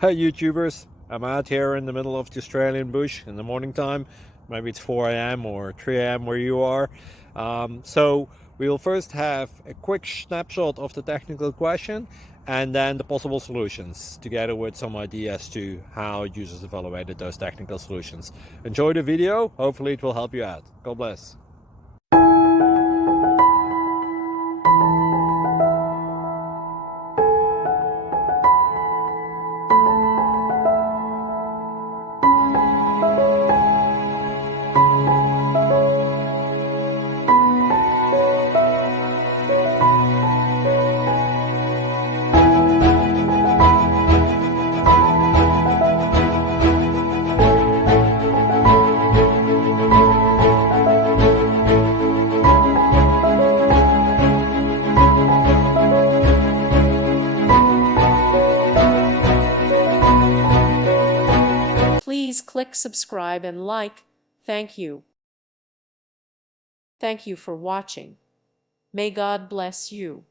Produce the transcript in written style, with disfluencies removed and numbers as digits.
Hi YouTubers, I'm out here in the middle of the Australian bush in the morning time. Maybe it's 4 a.m. or 3 a.m. where you are. So we'll first have a quick snapshot of the technical question and then the possible solutions, together with some ideas to how users evaluated those technical solutions. Enjoy the video, hopefully it will help you out. God bless. Please click subscribe and like. Thank you. Thank you for watching. May God bless you.